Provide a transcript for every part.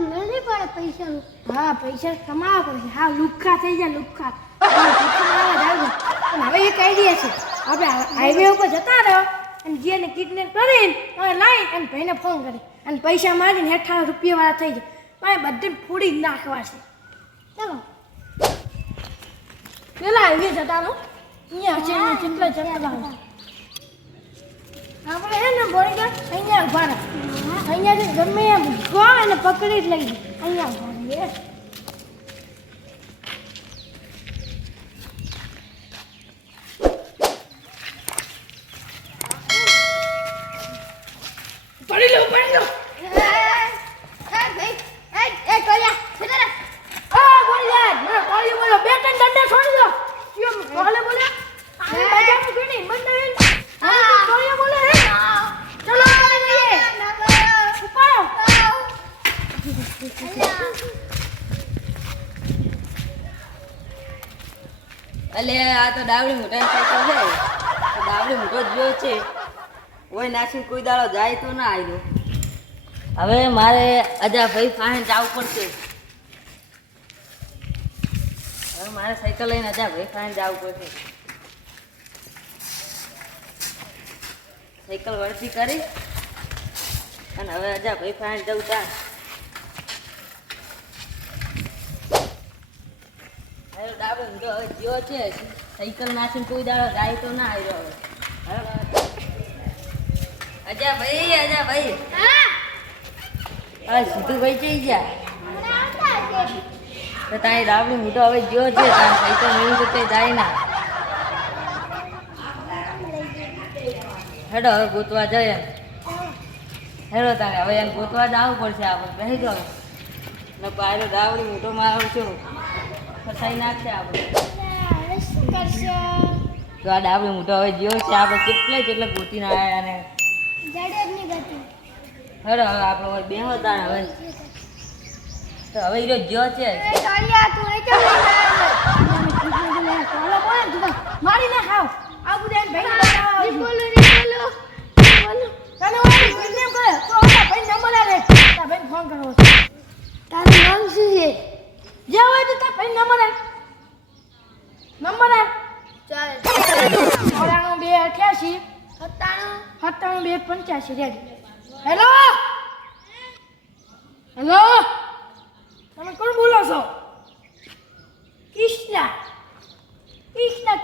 નથી પડે પૈસાનું. હા પૈસા કમાવા પડશે. હા લુખ્ખા થઈ જાય લુખ્ખા. પણ હવે એક આઈડિયા છે. આપણે હાઈવે ઉપર જતા રહો અને જેને કિડનેપ કરીને હવે લાવી અને ભાઈને ફોન કરી અને પૈસા મારીને 98 રૂપિયાવાળા થઈ જાય. મારે બધે ફોડી જ નાખવા છે. ચાલો પેલા હાઈવે જતા રહો. અહીંયા છે કેટલા જતા આપણે હે ને બોડીગાર્ડ અહીંયા ઉભા રહે. અહીંયાથી ગમે એમ ગો અને પકડી જ લઈ અહીંયા ઉભા રહે. પડી લો ભાઈ ટોલિયા છેતરે. બોલ્યા ના કોલી બોલો બે ત્રણ દંડા છોડી દો. કેમ કોલે બોલે આ બાજાનું કેની બંધ હા કોલી બોલે હે ચલો ઉપાડો. અલે આ તો ડાવડી મોટા સાયકલ છે. તો ડાવડી મોટો જ ગયો છે. ઓય નાસીને કોઈ દાડો જાય તો ના આવ્યો. હવે મારે અજા ભાઈ ફાહે જવું પડશે. હવે મારે સાયકલ લઈને અજા ભાઈ ફાહે જવું પડશે. સાયકલ વળતી કરી અને હવે અજા ભાઈ ફાહે જવું તા. હવે ડાબડો ઊંધો હવે ગયો છે. સાયકલ નાખીને કોઈ દાડો જાય તો ના આવ્યો. હવે અજા ભાઈ હા સીધું ભાઈ જઈ ગયા તો તારી ડાબડી મોટો હવે ગયો છે. તારી સાયકલ મેળવી તો તે જાય ના. હેડો હવે ગોતવા જાય. હેડો તારે હવે એને ગોતવા જવું પડશે. આપણે બેસી જાવ ને પાયરો ડાબડી મોટો મારો છું ફસાઈ નાખશે આપણે. તો આ ડાબડી મોટો હવે ગયો છે. આપણે કેટલે ગોતીને આવ્યા અને હેડો હવે આપણે હવે બેહો તાણ હવે તો હવે હીરો ગયો છે. મારી ના ખાવ આ બધા ભાઈ બોલો તને ઓલી કિડનેપ કરે તો આપણા ભાઈ નંબર આલે તારા ભાઈ ફોન કરવો છે. તારું નામ શું છે? જે હોય તો તારા ભાઈ નંબર આલ ચાલ 9288 97 285 રેડી. હેલો હેલો તમે કોણ બોલો છો? કિશના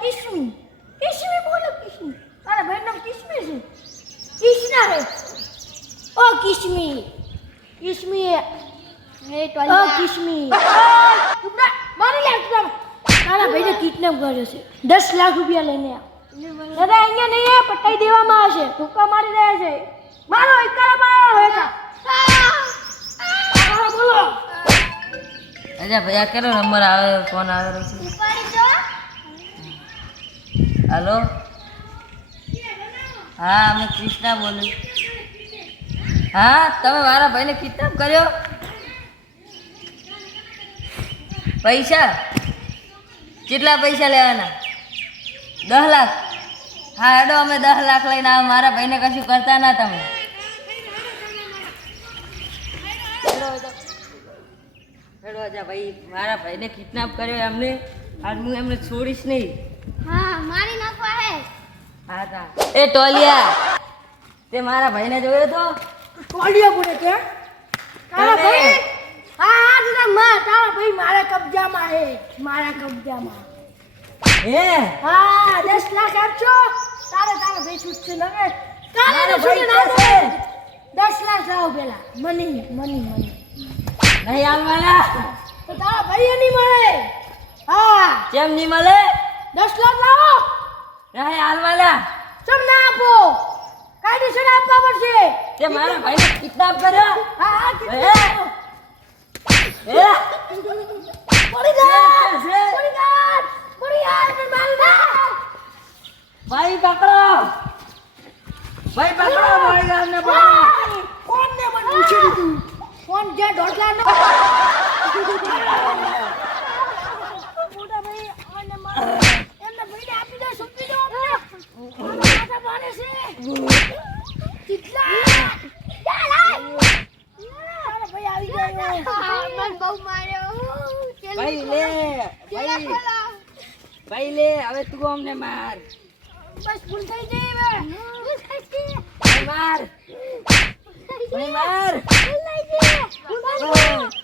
કિશમી બોલો કિશમી. તારા ભાઈ નામ કિશમી છે? કિશના હે ઓ કિશમી હે ઓ ટોલિયા કિશમી ઉપડા મારી લે એકદમ. તારા ભાઈને કિડનેપ કર્યો છે. 10 લાખ રૂપિયા લઈને આવ. દાદા અહીંયા નહીં આ પટાઈ દેવામાં આવશે. ધોકા મારી રહ્યા છે. મારો ઇકારા મારો હેતા બોલો. અજા ભાઈ આ કેનો નંબર આવે ફોન આવેલો છે? ઉપાડી દો. હલો હા અમે કૃષ્ણા બોલું. હા તમે મારા ભાઈને કિડનેપ કર્યો? પૈસા કેટલા પૈસા લેવાના? 10 લાખ. હા હેડો અમે 10 લાખ લઈને આવો. મારા ભાઈને કશું કરતા ના તમે. હેડો અજા ભાઈ મારા ભાઈને કિડનેપ કર્યો એમને. આજ હું એમને છોડીશ નહીં. હા મારી નાખવા હે. હા તા એ ટોલિયા તે મારા ભાઈને જોયો તો? કોડિયા બોલે કે તારા ભાઈ હા હા દીદા માં તારા ભાઈ મારા કબજામાં હે. મારા કબજામાં હે હા 10 લાખ આપજો. તારા ભાઈ છૂટશે લગે. તારા ભાઈ ભાઈ ના છે. 10 લાખ લાવો પેલા. મની નહીં આલવાના. તો તારા ભાઈ નહીં મળે. હા કેમ નહીં મળે? 10 લાખ લાવો. નહીં આલવાના. સમ ના આપો. કાયદેસર આપવા પડશે. તે મારા ભાઈને કિડનેપ કર્યો? હા હા હે? કેટલા હે પડી ગયા પણ મારી ના. ભાઈ પકડો મારી ગામને પકડો. કોણ ને મને પૂછી દીધું? કોણ જે 1.5 લાખ નો મોટા ભાઈ અને મારા એમને ભાઈને આપી દો. સુપી દો અમને. માથા પાડે છે. કેટલા ચાલ તારા ભાઈ આવી ગયો. બહુ માર્યો ભાઈ લે ભાઈ લે હવે તું અમને માર બસ ભૂલ થઈ ગઈ હવે ભાઈ માર ભાઈ માર ભૂલ થઈ ગઈ